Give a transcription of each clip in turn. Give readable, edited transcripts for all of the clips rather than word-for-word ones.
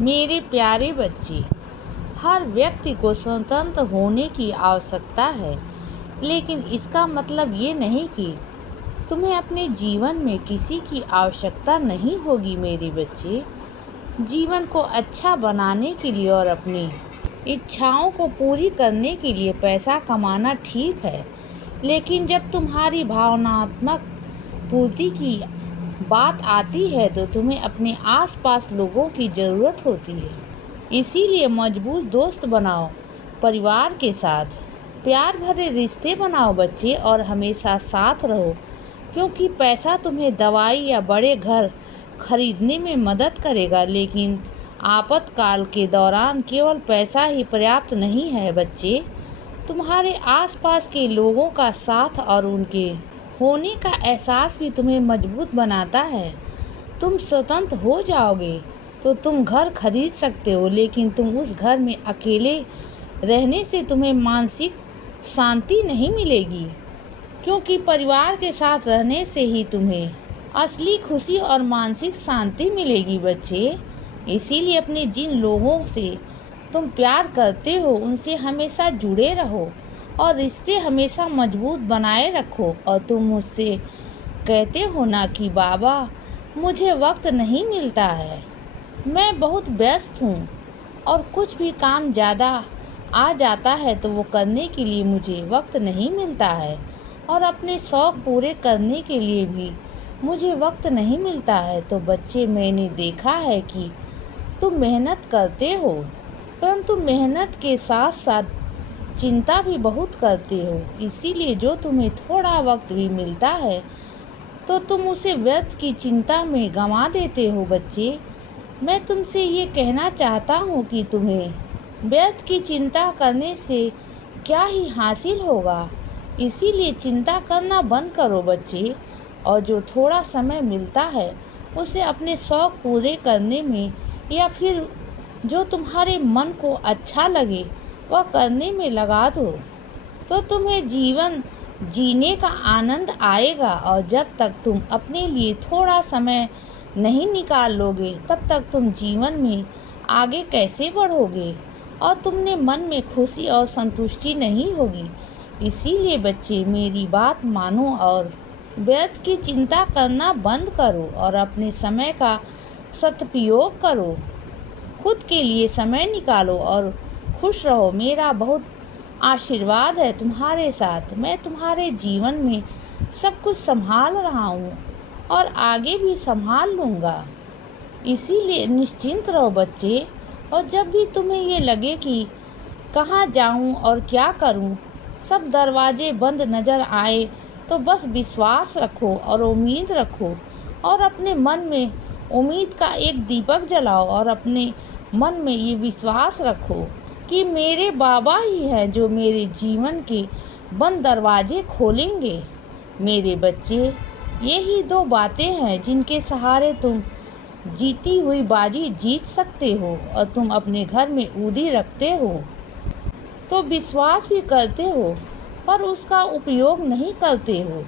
मेरे प्यारे बच्चे, हर व्यक्ति को स्वतंत्र होने की आवश्यकता है, लेकिन इसका मतलब ये नहीं कि तुम्हें अपने जीवन में किसी की आवश्यकता नहीं होगी। मेरे बच्चे, जीवन को अच्छा बनाने के लिए और अपनी इच्छाओं को पूरी करने के लिए पैसा कमाना ठीक है, लेकिन जब तुम्हारी भावनात्मक पूर्ति की बात आती है तो तुम्हें अपने आसपास लोगों की ज़रूरत होती है। इसीलिए मजबूत दोस्त बनाओ, परिवार के साथ प्यार भरे रिश्ते बनाओ बच्चे, और हमेशा साथ रहो, क्योंकि पैसा तुम्हें दवाई या बड़े घर खरीदने में मदद करेगा, लेकिन आपातकाल के दौरान केवल पैसा ही पर्याप्त नहीं है बच्चे। तुम्हारे आसपास के लोगों का साथ और उनके होने का एहसास भी तुम्हें मजबूत बनाता है। तुम स्वतंत्र हो जाओगे तो तुम घर खरीद सकते हो, लेकिन तुम उस घर में अकेले रहने से तुम्हें मानसिक शांति नहीं मिलेगी, क्योंकि परिवार के साथ रहने से ही तुम्हें असली खुशी और मानसिक शांति मिलेगी बच्चे। इसीलिए अपने जिन लोगों से तुम प्यार करते हो उनसे हमेशा जुड़े रहो और रिश्ते हमेशा मजबूत बनाए रखो। और तुम मुझसे कहते हो ना कि बाबा, मुझे वक्त नहीं मिलता है, मैं बहुत व्यस्त हूँ और कुछ भी काम ज़्यादा आ जाता है तो वो करने के लिए मुझे वक्त नहीं मिलता है, और अपने शौक़ पूरे करने के लिए भी मुझे वक्त नहीं मिलता है। तो बच्चे, मैंने देखा है कि तुम मेहनत करते हो, परंतु मेहनत के साथ साथ चिंता भी बहुत करते हो। इसीलिए जो तुम्हें थोड़ा वक्त भी मिलता है तो तुम उसे व्यर्थ की चिंता में गंवा देते हो बच्चे। मैं तुमसे ये कहना चाहता हूँ कि तुम्हें व्यर्थ की चिंता करने से क्या ही हासिल होगा। इसीलिए चिंता करना बंद करो बच्चे, और जो थोड़ा समय मिलता है उसे अपने शौक़ पूरे करने में या फिर जो तुम्हारे मन को अच्छा लगे वह करने में लगा दो, तो तुम्हें जीवन जीने का आनंद आएगा। और जब तक तुम अपने लिए थोड़ा समय नहीं निकाल लोगे तब तक तुम जीवन में आगे कैसे बढ़ोगे, और तुमने मन में खुशी और संतुष्टि नहीं होगी। इसीलिए बच्चे, मेरी बात मानो और व्यर्थ की चिंता करना बंद करो और अपने समय का सदुपयोग करो। खुद के लिए समय निकालो और खुश रहो। मेरा बहुत आशीर्वाद है तुम्हारे साथ। मैं तुम्हारे जीवन में सब कुछ संभाल रहा हूँ और आगे भी संभाल लूँगा। इसीलिए निश्चिंत रहो बच्चे, और जब भी तुम्हें ये लगे कि कहाँ जाऊँ और क्या करूँ, सब दरवाजे बंद नज़र आए, तो बस विश्वास रखो और उम्मीद रखो, और अपने मन में उम्मीद का एक दीपक जलाओ और अपने मन में ये विश्वास रखो कि मेरे बाबा ही हैं जो मेरे जीवन के बंद दरवाजे खोलेंगे। मेरे बच्चे, यही दो बातें हैं जिनके सहारे तुम जीती हुई बाजी जीत सकते हो, और तुम अपने घर में ऊदी रखते हो तो विश्वास भी करते हो पर उसका उपयोग नहीं करते हो।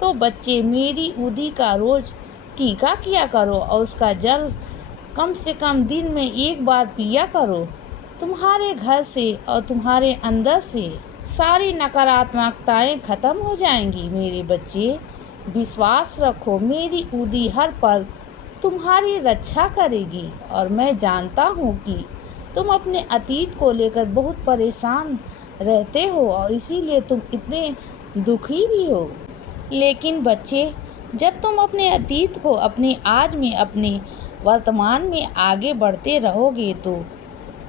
तो बच्चे, मेरी ऊदी का रोज़ टीका किया करो और उसका जल कम से कम दिन में एक बार पिया करो। तुम्हारे घर से और तुम्हारे अंदर से सारी नकारात्मकताएं खत्म हो जाएंगी। मेरे बच्चे, विश्वास रखो, मेरी ऊदी हर पल तुम्हारी रक्षा करेगी। और मैं जानता हूँ कि तुम अपने अतीत को लेकर बहुत परेशान रहते हो और इसीलिए तुम इतने दुखी भी हो। लेकिन बच्चे, जब तुम अपने अतीत को अपने आज में, अपने वर्तमान में आगे बढ़ते रहोगे तो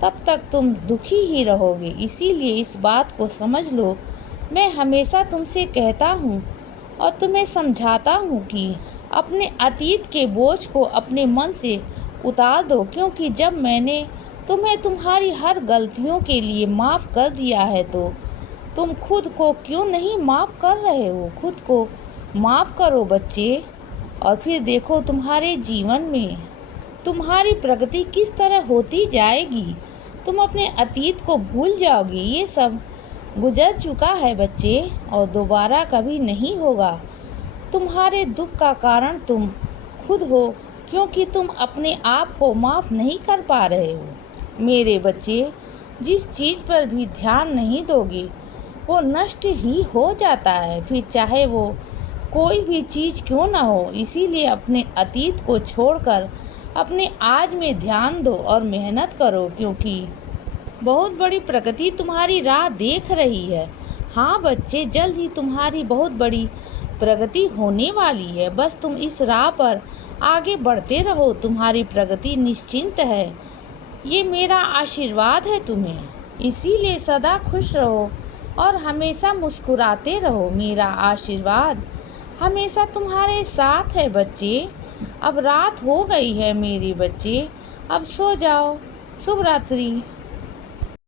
तब तक तुम दुखी ही रहोगे। इसीलिए इस बात को समझ लो। मैं हमेशा तुमसे कहता हूँ और तुम्हें समझाता हूँ कि अपने अतीत के बोझ को अपने मन से उतार दो, क्योंकि जब मैंने तुम्हें तुम्हारी हर गलतियों के लिए माफ़ कर दिया है तो तुम खुद को क्यों नहीं माफ़ कर रहे हो। खुद को माफ़ करो बच्चे, और फिर देखो तुम्हारे जीवन में तुम्हारी प्रगति किस तरह होती जाएगी। तुम अपने अतीत को भूल जाओगे। ये सब गुजर चुका है बच्चे और दोबारा कभी नहीं होगा। तुम्हारे दुख का कारण तुम खुद हो, क्योंकि तुम अपने आप को माफ़ नहीं कर पा रहे हो। मेरे बच्चे, जिस चीज़ पर भी ध्यान नहीं दोगे वो नष्ट ही हो जाता है, फिर चाहे वो कोई भी चीज़ क्यों ना हो। इसीलिए अपने अतीत को छोड़कर अपने आज में ध्यान दो और मेहनत करो, क्योंकि बहुत बड़ी प्रगति तुम्हारी राह देख रही है। हाँ बच्चे, जल्द ही तुम्हारी बहुत बड़ी प्रगति होने वाली है। बस तुम इस राह पर आगे बढ़ते रहो, तुम्हारी प्रगति निश्चिंत है। ये मेरा आशीर्वाद है तुम्हें। इसीलिए सदा खुश रहो और हमेशा मुस्कुराते रहो। मेरा आशीर्वाद हमेशा तुम्हारे साथ है बच्चे। अब रात हो गई है मेरे बच्चे, अब सो जाओ। शुभ रात्रि।